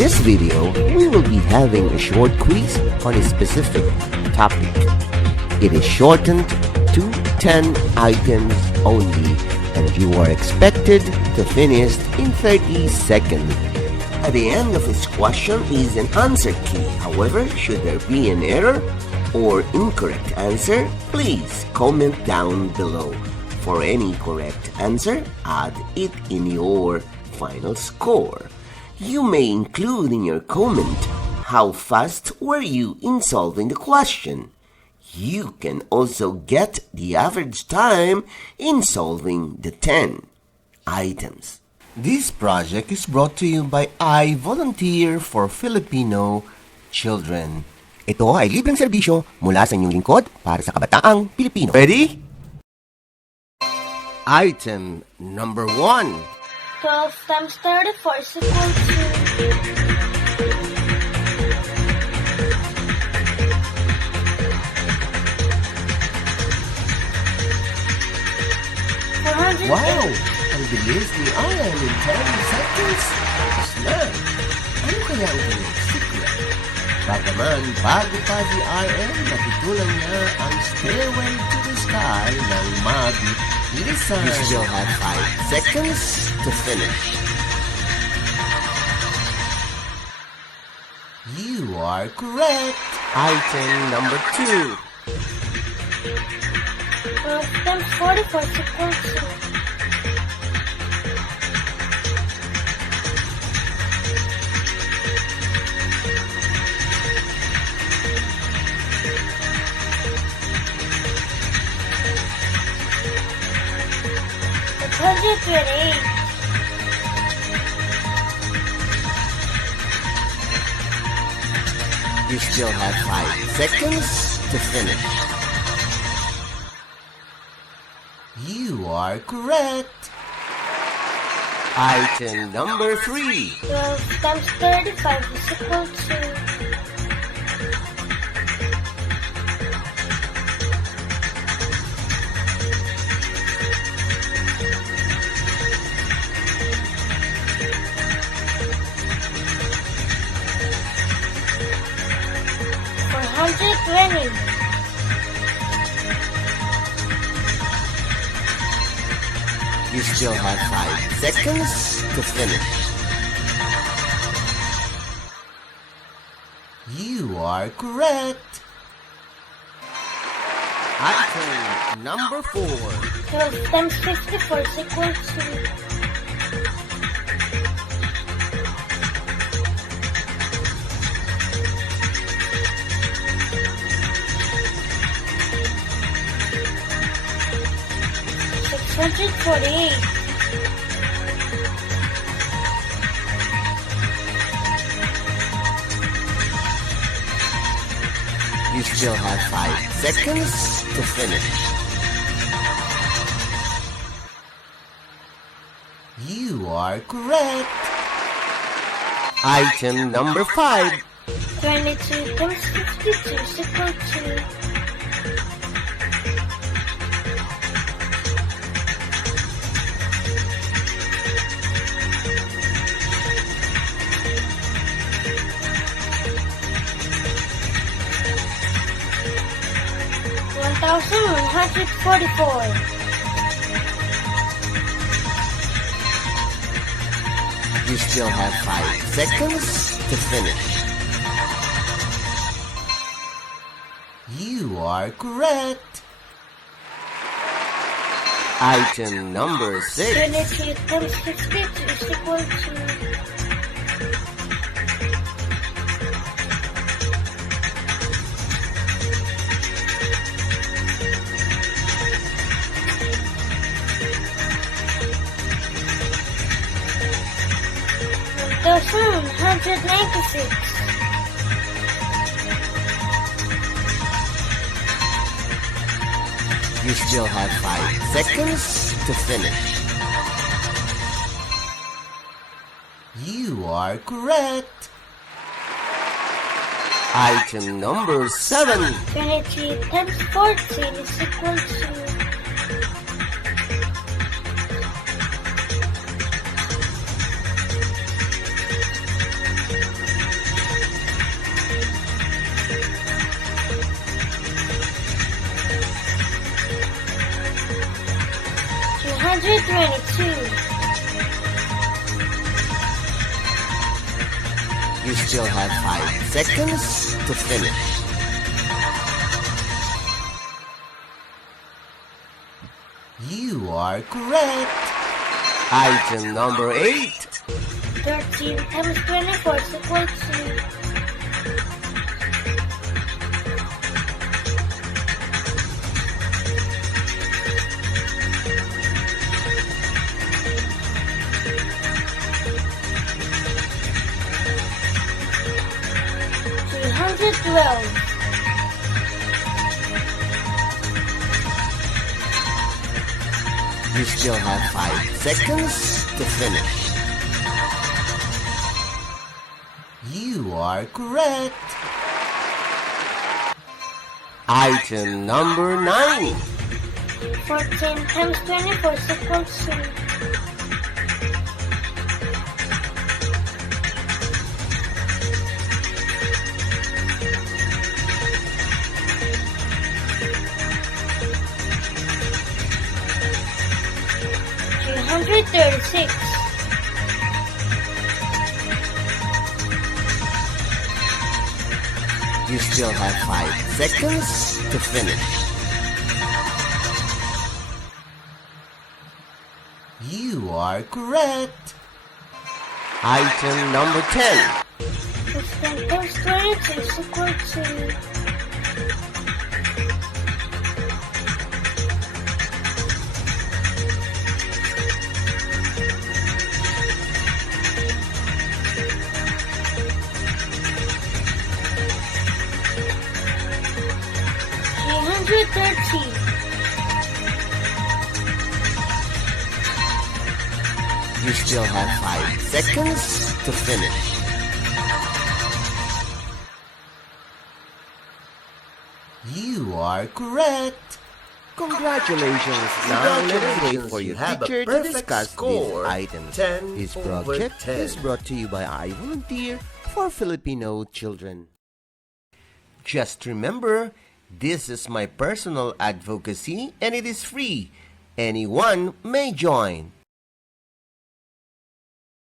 this video, we will be having a short quiz on a specific topic. It is shortened to 10 items only, and you are expected to finish in 30 seconds. At the end of each question is an answer key. However, should there be an error or incorrect answer, please comment down below. For any correct answer, add it in your final score. You may include in your comment how fast were you in solving the question. You can also get the average time in solving the 10 items. This project is brought to you by I Volunteer for Filipino Children. Ito ay libreng serbisyo mula sa inyong lingkod para sa kabataang Pilipino. Ready? Item number 1. 12 times 34 is equal to 408. Wow! Ang bilis ni Alan in 10 seconds. Snap! Ano kaya ang kanyang secret? Bagaman, bago pa si RM, natitulang niya ang Stairway to the Sky ng mabilisan. You still have 5 seconds to finish. You are correct. Item number 2. 12 times 44 is equal to 128. You still have 5 seconds to finish. You are correct. Item number 3. 12 times 35 is equal to 420. You still have 5 seconds to finish. You are correct. Item number 4. 12 times 54 is equal to 648. You still have 5 seconds to finish. You are correct. Item number 5. 22 times 52 is equal to 1,144. You still have 5 seconds to finish. You are correct. Item number 6. 23 times 52 is equal to 1,196. You still have 5 seconds to finish. You are correct. Item number 7. 23 times 14 is equal to 1,000,000,000. You still have 5 seconds to finish. You are correct. Item number 8. 13 times 24 is equal to 312. You still have 5 seconds to finish. You are correct. Item number 9. 14 times 24 is equal to 336. You still have 5 seconds to finish. You are correct. Item number 10. 15 times 22 is equal to 313. You still have 5 seconds to finish. You are correct. Congratulations. Now let's wait for your teacher to discuss these items. This project is brought to you by I Volunteer for Filipino Children. Just remember, this is my personal advocacy and it is free. Anyone may join.